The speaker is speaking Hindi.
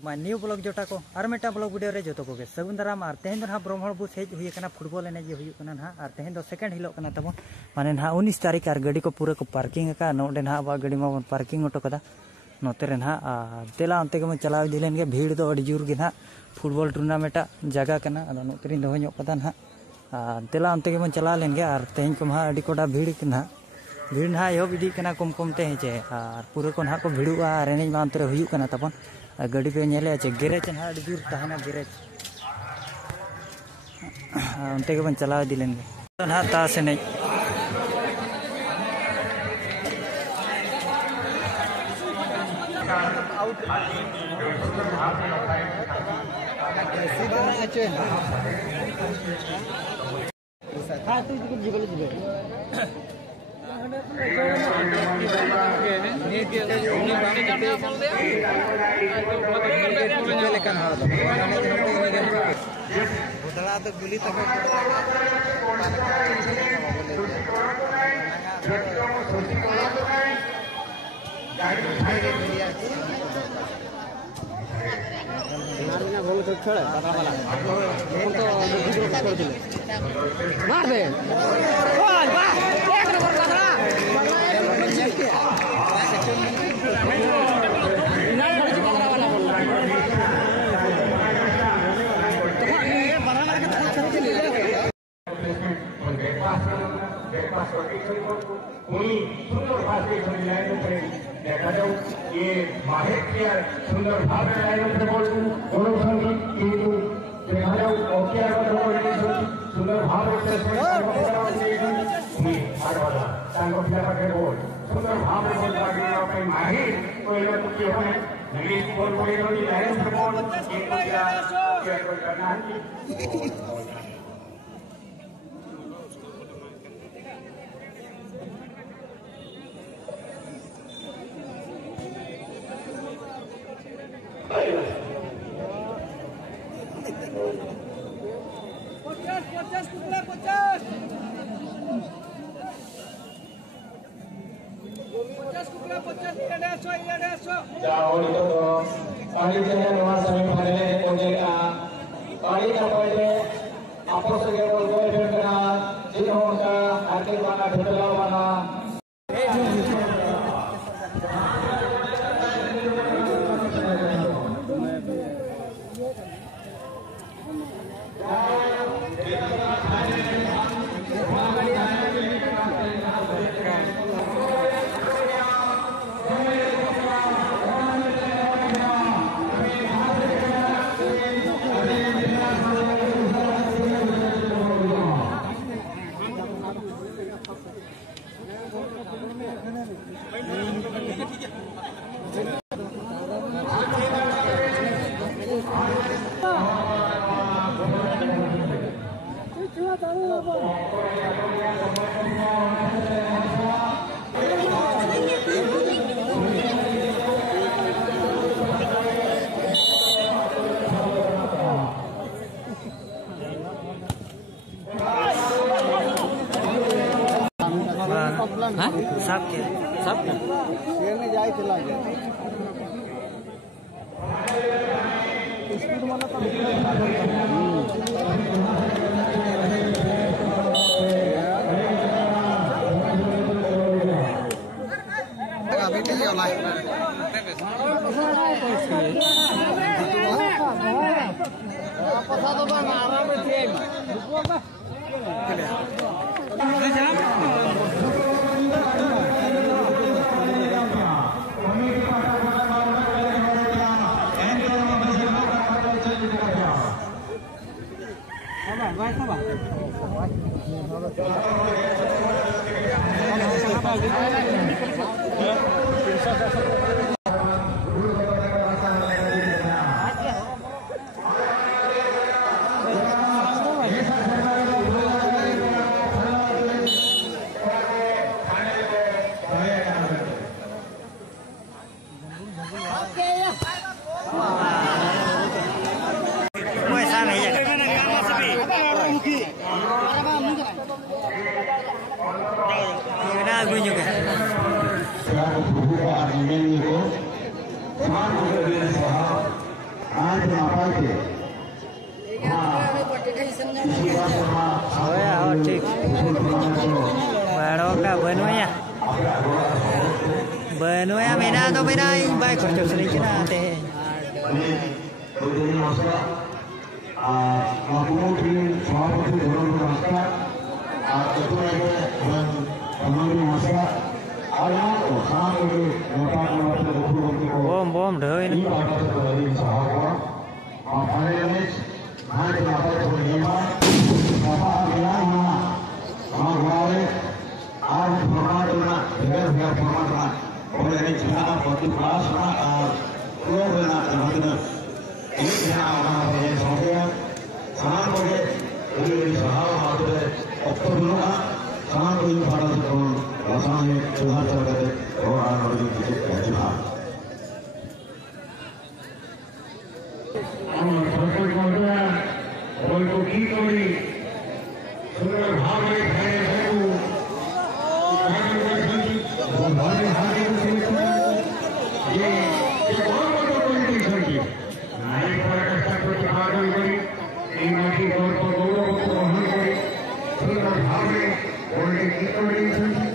न्यू ब्लॉग जोटा को और मेटा ब्लॉग वीडियो रे जो को सगुन दाराम और तेहन ना ब्रह्मण बुस हेज हुई फुटबॉल एने हुई ना और तेहन सेकेंड हिलो तब माने ना 19 तारीख और गाड़ी को पूरा को पार्किंग का नोडे ना अब गाड़ी में पार्किंग ऑटो कदा नोते रे ना तेला अंते के चलाव दिलेन के भीड़ दो अड़ी जोर गे ना फुटबॉल टूर्नामेंट जगह कना अदो नोते दो ᱧᱚᱜ कदा ना तेला अंते के चला लेन के और तेहन को अड़ी कोडा भीड़ ना भीड़ ना एहब इदी कना कम कम ते हेचे और पूरा को ना को भीड़ुआ और एने मा अंतरे हुई कना तबन गाड़ी पे नेले आचे गैरेज ना अड़ी दूर तहना गैरेज उनते के बन चलाव दिलेन के ना ता से नहीं हां तू जीबल जीबे गुली तक मार दे ये माहिर प्लेयर सुंदर भाव में लाइन से बॉल अनुसंधान किंतु देखा जाओ ओके सुंदर भाव से आडवाला तांको पिला पाके बॉल सुंदर भाव में बॉल पाके पे माहिर को ये तो क्या है नहीं बॉल कोई नहीं लाइन से बॉल एक क्या करना है Jauh itu kali saya nomor semifinal ini kali sampai apa saja boleh bergerak jika mereka akhir mana bergerak mana सब के शेर में जाए चला गया स्पीड वाला बेटे ये वाला पता तो बना आराम में थे gue juga. Sekarang berhubungan dengan itu, ठीक बाड़ो का बनुया मेना तो मेरा बाइक खर्च से लेके ना आते हैं bom bom đợi nữa Thank you.